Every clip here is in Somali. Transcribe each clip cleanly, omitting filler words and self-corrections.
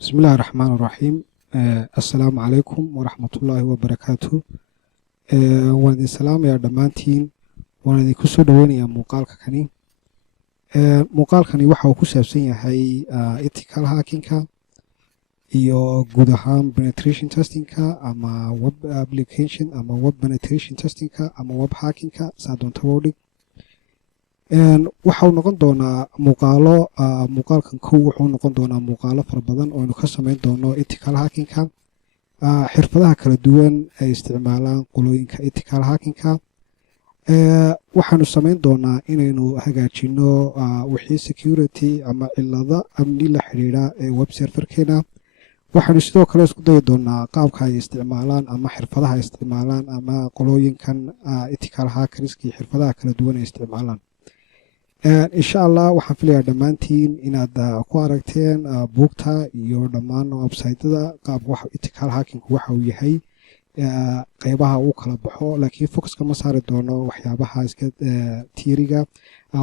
بسم الله الرحمن الرحيم. السلام عليكم ورحمة الله وبركاته. وأنا السلام يا دمانتين وأنا كسر دويني يا مقالك كني. مقالك كني وحاو كسبسين هاي ethical hacking ka iyo guud ahaan penetration testing ka ama web application ama web penetration testing ka ama web hacking ka saadoonta wawdhig. waxau noqon doonaa muuqaalkan kow wuxuu noqon doonaa muuqaalo fara badan oo aynu ka samayn doono ethical hacking-ka, xirfadaha kala duwan ay isticmaalaan qolooyinka ethical hacking-ka. waxaanu samayn doonaa inaynu hagaajino wixii security ama cilado amni la xidhiidha ee web serverkeena. waxaanu sidoo kale isku dayi doonaa qaabka ay isticmaalaan ama xirfadaha ay isticmaalaan ama qolooyinkan ethical hackerskii xirfadaha kala duwan ay isticmaalaan. insha allah waxaan filayaa dhammaantiin inaad ku aragteen buugta iyo dhammaan websaytada qaabka waxa ethical hackingku waxa uu yahay, qeybaha uu kala baxo, laakiin focuska ma saari doono waxyaabaha iska tiiriga.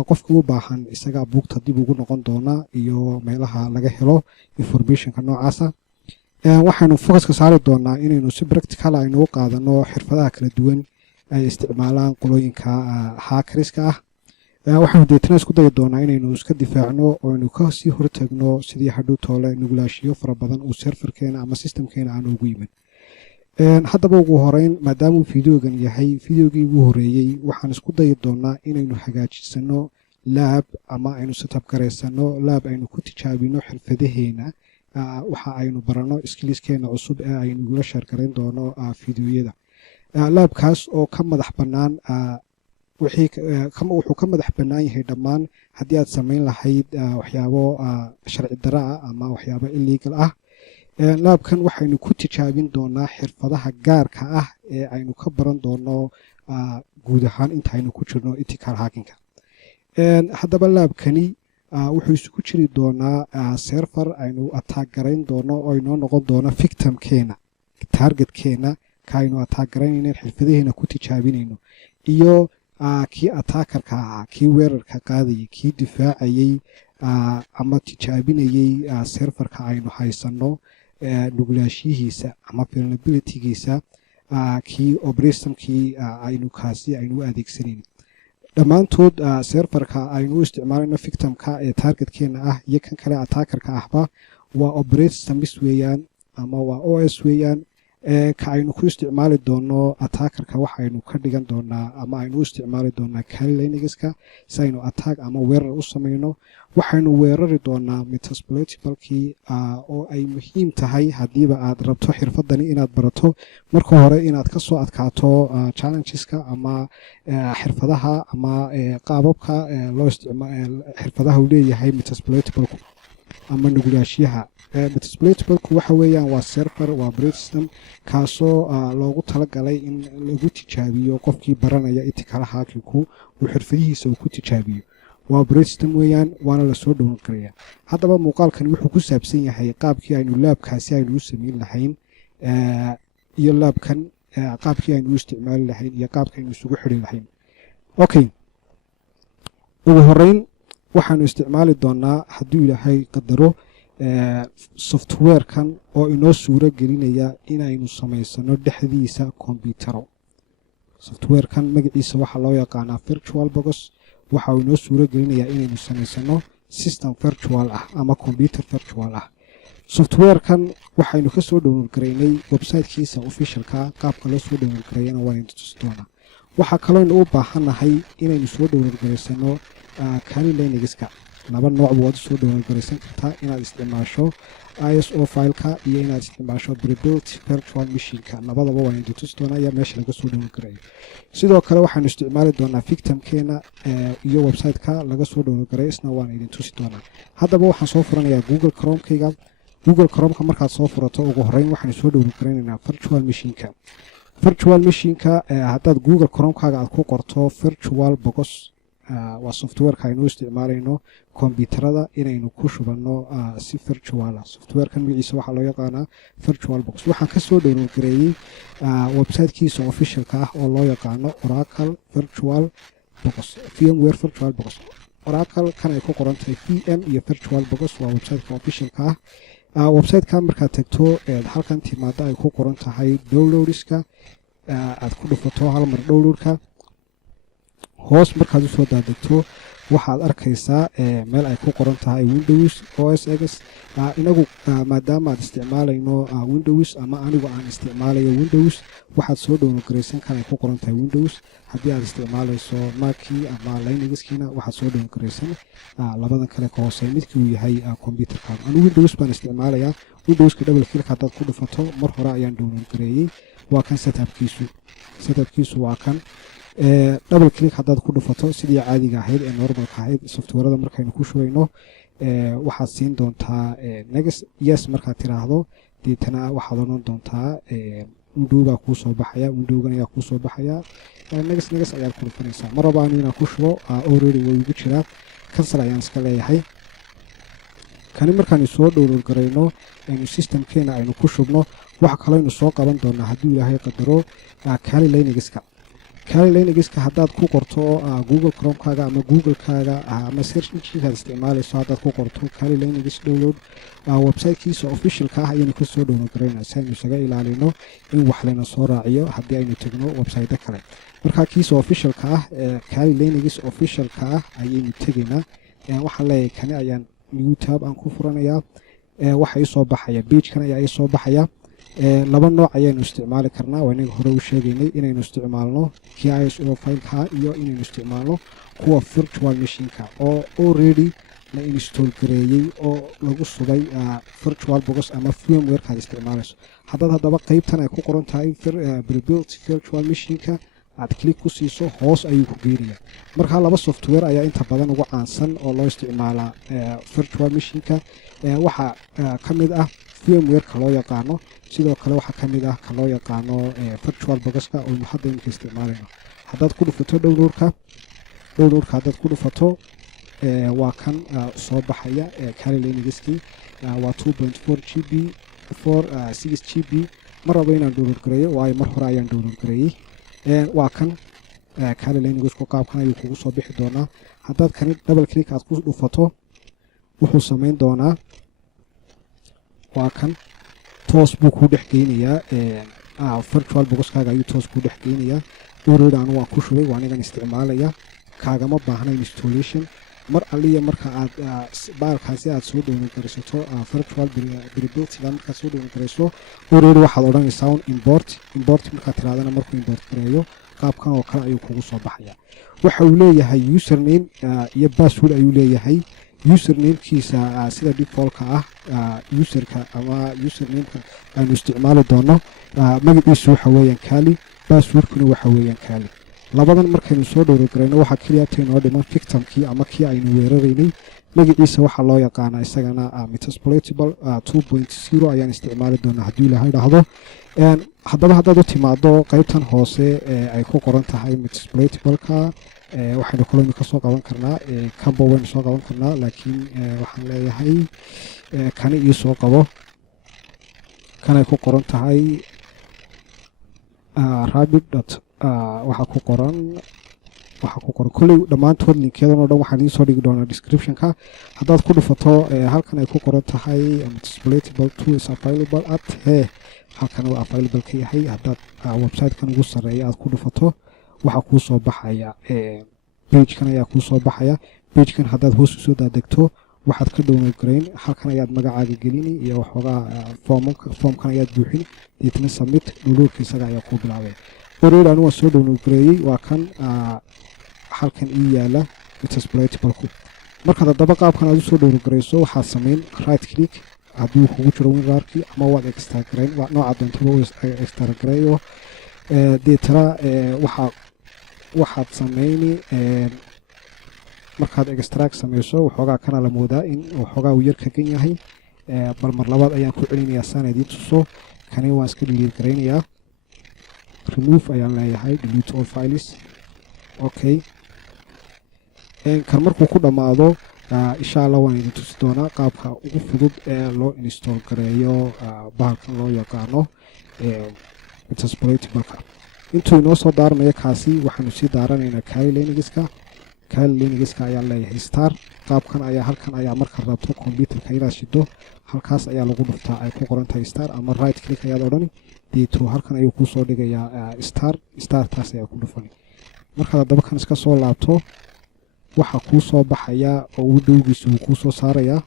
qofka u baahan isaga buugta dib ugu noqon doona iyo meelaha laga helo informationka noocaasa. waxaynu focuska saari doonaa inaynu si practical aynu u qaadano xirfadaha kala duwan ay isticmaalaan qolooyinka hackerska ah. waxaanu deetana isku dayi doonaa inaynu iska difaacno oo aynu kasii hortagno sidii hadhow toole nuglaashiyo fara badan uu serverkeena ama systemkeena aan ugu yimin. haddaba ugu horeyn, maadaamuu videogan yahay videogii ugu horeeyey, waxaan isku dayi doonaa inaynu hagaajisano laab ama aynu setup garaysano laab aynu ku tijaabino xirfadaheena, waxa aynu barano skillskeena cusub ee aynu ugula sheergarayn doono videoyada. laabkaas oo ka madax bannaan wuxuu ka madax bannaan yahay dhammaan haddii aad samayn lahayd waxyaabo sharci dara ah ama waxyaabo illegal ah. laabkan waxaynu ku tijaabin doonaa xirfadaha gaarka ah ee aynu ka baran doono guud ahaan intaaynu ku jirno ethical hacking-ka. haddaba laabkani wuxuu isugu jiri doonaa server aynu attack garayn doono oo inoo noqon doono victimkeena, targetkeena ka aynu attack garaynayn xirfadaheena ku tijaabinayno, iyo kii attackerka ahaa, kii weerarka qaadayay, kii difaacayay ama tijaabinayay serverka aynu haysano nuglaashihiisa ama vulnerabilitygiisa, kii operationkii aynu u adeegsanayn. dhammaantood serverka aynu u isticmaalayno victimka ee targetkeena ah iyo kan kale attackerka ahba waa operating systems weeyaan ama waa OS weeyaan. ka aynu ku isticmaali doono attackerka waxaynu ka dhigan doonaa ama aynu u isticmaali doonaa Kali Linuxka si aynu attack ama weerar u samayno. waxaynu weerari doonaa metasploitablekii oo ay muhiim tahay haddiiba aad rabto xirfadani inaad barato marka hore inaad ka soo adkaato challengeska ama xirfadaha ama qaababka loo isticmaalo xirfadaha uu leeyahay metasploitableku ama nuglaashiyaha. metasploitableku waxa weeyaan waa server, waa operating system kaasoo loogu talagalay in lagu tijaabiyo qofkii baranaya ethical hackingku uu xirfadihiisa uu ku tijaabiyo. waa operating system weeyaan, waana lasoo download garaya. haddaba muuqaalkani wuxuu ku saabsan yahay qaabkii aynu laabkaasi aynu u samayn lahayn iyo laabkan qaabkii aynu u isticmaali lahayn iyo qaabka aynu isugu xidhi lahayn. okay, ugu horeyn waxaanu isticmaali doonaa hadduu ilaahay qadaro softwarekan oo inoo suuro gelinaya inaynu samaysano dhexdiisa kombiyuutaro. softwarekan magaciisa waxaa loo yaqaanaa virtual box. waxa uu inoo suuro gelinayaa inaynu samaysano system virtual ah ama computer virtual ah. softwarekan waxaynu ka soo download garaynay websitekiisa officialka. qaabka loo soo download garayana waa inaynu tusi doonaa. waxaa kalooynu u baahannahay inaynu soo download garaysano Kali Linuxka. laba nooc baad soo download garaysan kartaa, inaad isticmaasho ISO fileka iyo inaad isticmaasho pre-built virtual machine-ka. labadaba waa inaynu tusi doonaa iyo meesha laga soo download garayo. sidoo kale waxaanu isticmaali doonaa victimkeena iyo websiteka laga soo download garay, isna waan idin tusi doonaa. haddaba waxaan soo furanayaa Google Chrome-kayga. Google Chrome-ka markaad soo furato ugu horeyn waxaanu soo download garaynaynaa virtual machine-ka. virtual machine-ka haddaad Google Chrome-kaaga aad ku qorto virtual box, waa softwareka aynu isticmaalayno kombiyuutarada inaynu ku shubanno si virtual ah. softwarekan magaciisa waxaa loo yaqaanaa virtual box. waxaan ka soo download gareeyey websitekiisa officialka ah oo loo yaqaano Oracle Virtual Box, VMware Virtual Box. Oracle kan ay ku qoran tahay VM iyo Virtual Box waa websiteka officialka ah website-ka markaad tagto halkan timaada ay ku qoran tahay downloadska aad ku dhufato hal mar downloadka hoos markaad usoo daadegto waxaad arkaysaa meel ay ku qoran tahay Windows OS X inagu maadaama aad isticmaalayno Windows ama anigu aan isticmaalayo Windows waxaad soo downloadgaraysan kan ay ku qoran tahay Windows haddii aad isticmaalayso Mac-kii ama Linux-kiina waxaad soo downloadgaraysan labadan kale ka hooseeya midkii uu yahay computer-ka anigu Windows baan isticmaalayaa Windows-ka double click haddaad ku dhufato mar hore ayaan downloadgareeyay waa kan setup-kiisu waa kan double click haddaad ku dhufato sidii caadiga ahayd ee normalka ahayd softwarada markaynu ku shugayno waxaad siin doontaa next yes markaad tiraahdo deetana waxaad odhan doontaa window baa kuu soo baxaya windowgan ayaa kuu soo baxaya next ayaad ku dhufanaysaa mar raba anu inaan ku shubo already way ugu jiraa cancel ayaan iska leeyahay kani markaanu soo download garayno aynu systemkeena aynu ku shubno waxa kale aynu soo qaban doonaa haddii ilaahay qadaro Kali Linux-ka haddaad ku qorto Google Chrome-kaaga ama Google-kaaga ama search engine-kaad isticmaalayso haddaad ku qorto Kali Linux download website-kiisa official-ka ayaynu ka soo download garaynaa si aynu isaga ilaalino in wax layna soo raaciyo haddii aynu tagno website kale markaa kiisa official-ka Kali Linux official-ka ayaynu tegaynaa waxaan leeyahay kani ayaan new tab aan ku furanayaa waxa ii soo baxaya page-kan ayaa ii soo baxaya laba nooc ayaynu isticmaali karnaa waa inaga hore u sheegaynay inaynu isticmaalno ISO file-ka iyo inaynu isticmaalno kuwa virtual machine-ka oo already la install gareeyay oo lagu subay virtual box ama firmware-kaad isticmaalayso haddaad haddaba qaybtan ay ku qoran tahay pre-built virtual machine-ka aad click ku siiso hoos ayuu ku geerayaa markaa laba software ayaa inta badan ugu caansan oo loo isticmaalaa virtual machine-ka waxaa ka mid ah firmware-ka loo yaqaano sidoo kale waxaa ka mid ah ka loo yaqaano virtual box-ka oo hadda imika isticmaalayno haddaad ku dhufato download-ka haddaad ku dhufato waa kan soo baxaya Kali Linux-kii waa 2.4 GB 6 GB mar raba inaan download gareeyo waayo mar hore ayaan download gareeyay waa kan Kali Linux-ku qaabkan ayuu kugu soo bixi doonaa haddaad kani double click aad ku dhufato wuxuu samayn doonaa waa kan toos buu ku dhex geynayaa virtual box-kaaga ayuu toos ku dhex geynayaa already anu waan ku shubay waa anigan isticmaalaya kaagama baahna installation mar aliya marka aad baalkaasi aad soo download garaysato virtual pre-built-ga markaad soo download garayso already waxaad odhanaysaa import markaad tiraadana markuu import gareeyo qaabkan oo kale ayuu kugu soo baxaya waxa uu leeyahay username iyo password ayuu leeyahay username-kiisa sida default-ka userka ama username-ka aynu isticmaali doono magaciisu waxa weeyaan Kali password-kuna waxa weeyaan Kali labadan markaynu soo download garayno waxaa kaliya taynoo dhiman victim-kii ama kii aynu weeraraynay magaciisa waxaa loo yaqaanaa isagana metasploitable 2.0 ayaan isticmaali doonaa haddii ilaahay dhahdo haddaba haddaad u timaado qaybtan hoose ay ku qoran tahay metasploitable-ka waxaynu kaloo ka soo qaban karnaa combo waynu soo qaban karnaa laakiin waxaan leeyahay kani ii soo qabo kanay ku qoran tahay rabbit waxaa ku qoran kulley dhammaantood linkeedan oo dhan waxaan ii soo dhigi doonaa description-ka haddaad ku dhufato halkan ay ku qoran tahay metasploitable 2 is available at halkan waa available ka yahay haddaad website-kan ugu sarreeya aad ku dhufato waxaa kuu soo baxaya page-kan ayaa kuu soo baxaya page-kan haddaad hoos usoo daadegto waxaad ka download garayn halkan ayaad magacaaga gelini iyo waxoogaa foomkan ayaad buuxin deetna submit downloadka isaga ayaa kuu bilaabay already anu waan soo download gareeyey waa kan halkan ii yaala metasploitable-ku markaad haddaba qaabkan aad usoo download garayso waxaad samayn right click haddii uu kugu jiro winrarkii ama waad extract garayn nooca doontaba u extract gareeyo deetana waxaad samayni markaad extract samayso waxoogaa kana la moodaa in waxoogaa uu yar kagan yahay bal mar labaad ayaan ku celinayaa saan idiin tuso kani waan iska delete garaynayaa remove ayaan leeyahay delete all files okay kan markuu ku dhammaado insha Allah waan idin tusi doonaa qaabka ugu fudud ee loo install gareeyo bahalkan loo yaqaano metasploitable-ka intuu inoo soo daaranayo kaasi waxaanu sii daaranaynaa Kali Linux-ka Kali Linuxka ayaa leeyahay star qaabkan ayaa halkan ayaa marka rabto computerka inaad shido halkaas ayaa lagu dhuftaa ay ku qoran tahay star ama right click ayaad odhani deeto halkan ayuu ku soo dhigayaa star taas ayaa ku dhufani marka haddaba kan iska soo laabto waxa ku soo baxaya oo uu dhowgiisu ku soo saaraya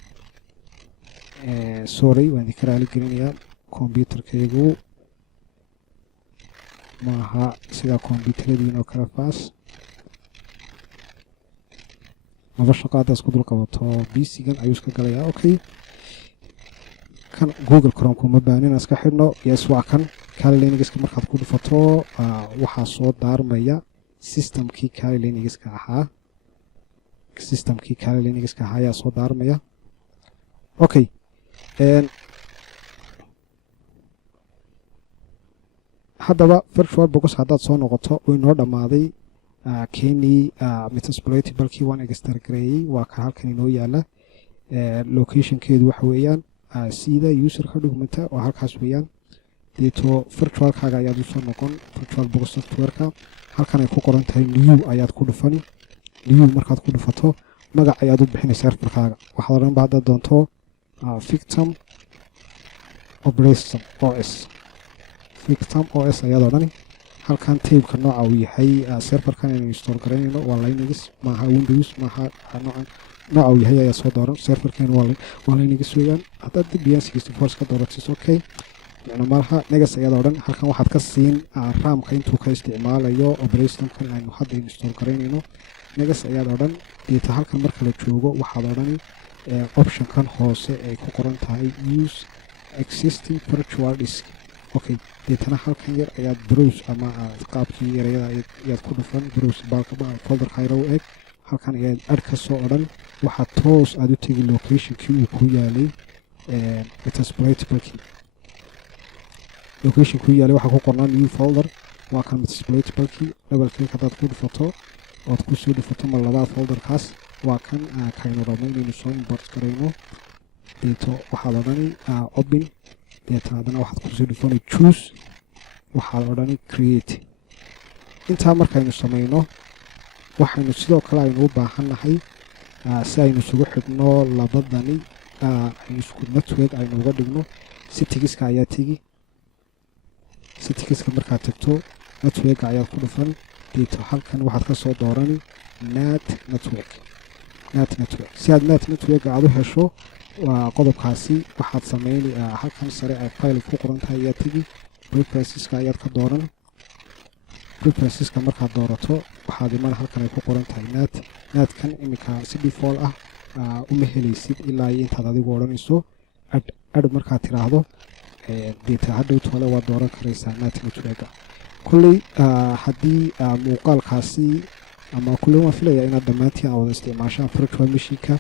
sorry waan idin raali gelinayaa computerkaygu maaha sida computeradiin oo kala faas laba shaqaada isku dul qabato PC-gan ayuu iska galayaa okay kan Google Chrome kuma baahnina iska xidhno yes waa kan Kali Linuxka markaad ku dhufato waxaa soo daarmaya systemkii Kali Linuxka ahaa ayaa soo daarmaya okay haddaba VirtualBox haddaad soo noqoto oo inoo dhammaaday keenii metasploitablekii waan extragareeyey waa ka halkan inoo yaala locationkeedu waxa weeyaan sida userka dhugmata oo halkaas weeyaan deeto virtualkaaga ayaad usoo noqon VirtualBox softwareka halkan ay ku qoran tahay new ayaad ku dhufani new markaad ku dhufato magac ayaad u bixinaysaa serverkaaga waxaad odhan ba haddaad doonto Victim Operation OS ayaad odhani halkan taybka nooca uu yahay serverkan inuu install gareynayno waa Linux maaha Windows maaha nooca uu yahay ayaa soo dooran serverkan waa Linux weeyaan haddaad Debian 64 ka dooratis okay macna malaha negas ayaad odhan halkan waxaad ka siin RAM-ka intuu ka isticmaalayo operationkan aynu hadda install gareynayno negas ayaad odhan deeta halkan marka la joogo waxaad odhani optionkan hoose ay ku qoran tahay use existing virtual disk okay deetana halkan yar ayaad browse ama qaabkii yarayada ayaad ku dhufan browse folder khayra u eg halkan ayaad ad ka soo odhan waxaad toos aad u tegi locationkii uu ku yaalay metasploitablekii location ku yaalay waxaa ku qornaa new folder waa kan metasploitablekii double click haddaad ku dhufato ood ku soo dhufato mar labaad folderkaas waa kan kaynu rabno inaynu soo import garayno deeto waxaad odhani open deetana haddana waxaad kusoo dhufanay choose waxaad odhani create intaa markaynu samayno waxaynu sidoo kale aynu u baahannahay si aynu isugu xidhno labadani aynu isku network aynu uga dhigno settingska ayaa tegi settingska markaad tagto networka ayaad ku dhufan deeto halkan waxaad ka soo doorani NAT network si aad NAT networka aad u hesho waa qodobkaasi waxaad sameeyay halkan sare ay file ku qoran tahay ayaa tagi preferenceska ayaad ka dooran preferenceska markaad doorato waxaad iman halkan ay ku qoran tahay NAT kan imika si default uma helaysid ilaa intaad adigu odhanayso ad markaad tiraahdo deeta hadhow tole waad dooran karaysaa NAT networka kulley haddii muuqaalkaasi ama kulley waan filaya inaad dhammaantiin wada isticmaashaan virtual machine-ka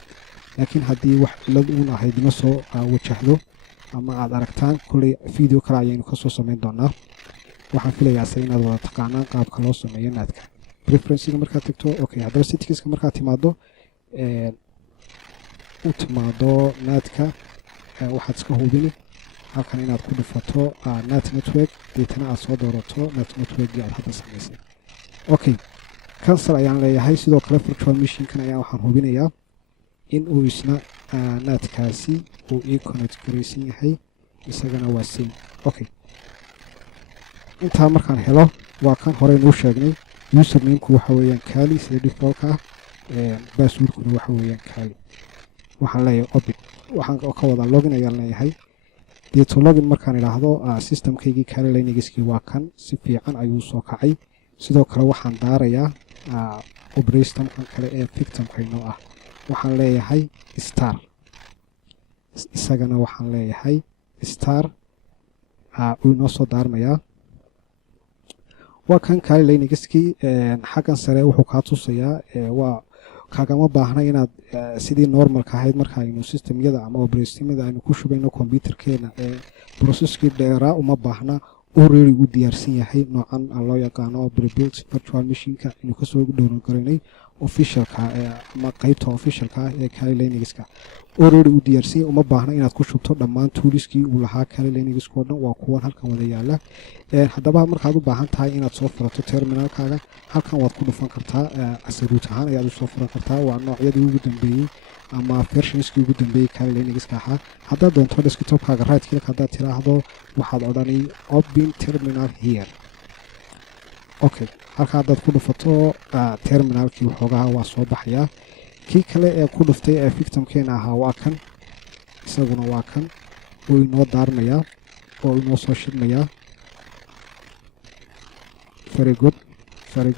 laakiin haddii wax cilad uun ahayd ma soo wajahdo ama aad aragtaan kulley video kale ayaynu ka soo samayn doonaa waxaan filayaase inaad wada taqaanaan qaabka loo sameeyo naadka preferencega markaad tagto okay haddaba settingska markaad timaado naadka waxaad iska hubini halkan inaad ku dhufato NAT network deetana aad soo doorato NAT networkii aad hadda samaysay okay cancel ayaan leeyahay sidoo kale virtual machine-kan ayaa waxaan hubinayaa in uu isna naadkaasi uu ii connect garaysan yahay isagana waa same okay intaa markaan helo waa kan horey nuu sheegnay username-ku waxa weeyaan Kali sida default-ka password-kuna waxa weeyaan Kali waxaan leeyahay open waxaan ka wada login ayaan leeyahay deeto login markaan idhaahdo systemkaygii Kali Linuxkii waa kan si fiican ayuu soo kacay sidoo kale waxaan daarayaa operationkan kale ee victimkaynoo ah waxaan leeyahay star isagana waxaan leeyahay star uu inoo soo daarmayaa waa kan Kali Linuxkii xaggan sare wuxuu kaa tusayaa waa kaagama baahna inaad sidii normalka ahayd marka aynu systemyada ama operationyada aynu ku shubayno computerkeena processkii dheeraa uma baahna already u diyaarsan yahay noocan loo yaqaano prebuilt virtual machine-ka inuu kasoo download garanay officialka ama qaybta officialka ee Kali Linuxka already u diyaarsan yahay uma baahna inaad ku shubto dhammaan toolskii uu lahaa Kali Linux oo dhan waa kuwan halkan wada yaala haddaba markaad u baahan tahay inaad soo furato terminalkaaga halkan waad ku dhufan kartaa asruut ahaan ayaad u soo furan kartaa waa noocyadii ugu dambeeyay ama versionskii ugu dambeeyay Kali Linuxka ahaa haddaad doonto desktopkaaga right click haddaad tiraahdo waxaad odhanay open terminal here okay halka haddaad ku dhufato terminalkii waxoogaa waa soo baxayaa kii kale ee ku dhuftay ee victimkeena ahaa waa kan isaguna waa kan oo inoo daarmayaa oo inoo soo shidmayaa very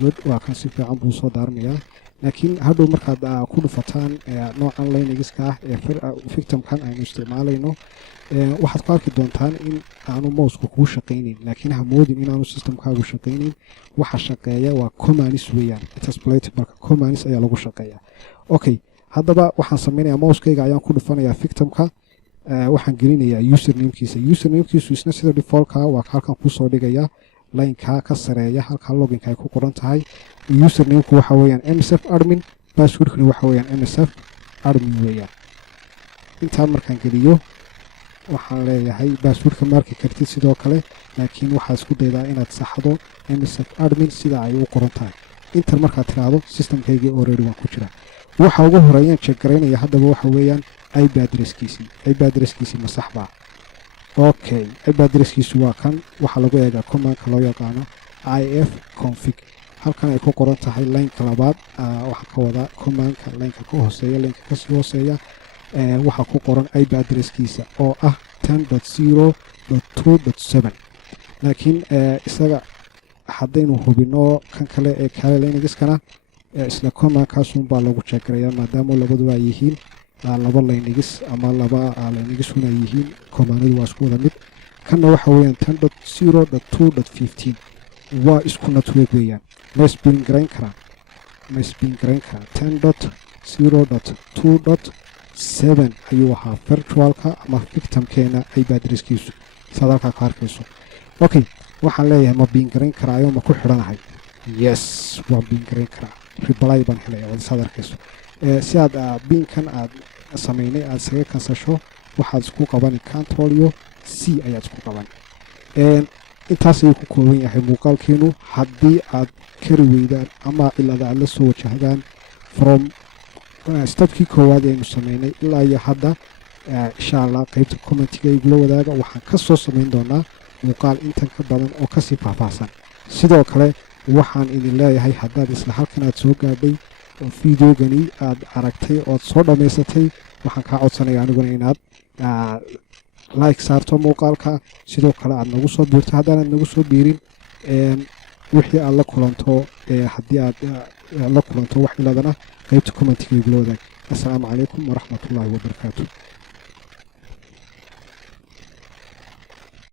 good waa kan si fiican buu soo daarmayaa laakiin hadhow markaad ku dhufataan noocan Linuxka ah ee victimkan aynu isticmaalayno waxaad ku arki doontaan in aanu mouse-ku kuu shaqaynin laakiin ha moodin inaanu systemkaagu shaqaynin waxa shaqeeya waa commands weeyaan exploit marka commands ayaa lagu shaqeeyaa okay haddaba waxaan samaynayaa mouse-kayga ayaan ku dhufanayaa victimka waxaan gelinayaa username-kiisu isna sida default-ka waa halkan ku soo dhigaya line-ka ka sareeya halka login-ka ay ku qoran tahay username-ku waxa weeyaan msf admin password-kuna waxa weeyaan msf admin weeyaan intaa markaan geliyo waxaan leeyahay password-ka marki kartid sidoo kale laakiin waxaad isku daydaa inaad saxdo msf admin sida ay u qoran tahay inta markaad tiraahdo systemkaygii already waan ku jira waxa ugu horeeyaan check garaynaya haddaba waxa weeyaan IP addresskiisii ma sax baa okay IP addresskiisu waa kan waxaa lagu eegaa commandka loo yaqaano ifconfig halkan ay ku qoran tahay line-ka labaad waxaa ka wada commandka line-ka ka hooseeya line-ka kasii hooseeya waxaa ku qoran IP addresskiisa oo ah 10.0.2.7 laakiin isaga haddaynu hubino kan kale ee Kali Linuxkana isla commandkaasunbaa lagu jeegarayaa maadaama labaduba ay yihiin laba Linux ama laba Linux una yihiin commandadu waa isku wada mid kanna waxa weeyaan 10.0.2.15 waa isku network weeyaan ma spin garayn karaa 10.0.2.7 ayuu ahaa virtualka ama victimkeena IP addresskiisu saad halkaa ka arkayso okay waxaan leeyahay ma biin garayn karaayo ma ku xidhanahay yes waan biin garayn karaa reply baan helaya wada saad arkayso si aad biinkan aad samaynay aad isaga kansasho waxaad isku qabani control iyo c ayaad isku qabani intaas ayuu ku kooban yahay muuqaalkeenu haddii aad kari weydaan ama cilada aad la soo wajahdaan from stepkii koowaad aynu samaynay ilaa iyo hadda insha allah qaybta commentiga igula wadaaga waxaan ka soo samayn doonaa muuqaal intan ka badan oo kasii faahfaahsan sidoo kale waxaan idin leeyahay haddaad isla halkan aad soo gaadhay oo videogani aad aragtay ood soo dhammaysatay waxaan kaa codsanaya aniguna inaad like saarto muuqaalka sidoo kale aad nagu soo biirto haddaanaad nagu soo biirin wixii aad la kulanto haddii aad la kulanto wax iladana qaybta commentiga igula wadaag assalaamu calaykum waraxmatullaahi wabarakaatu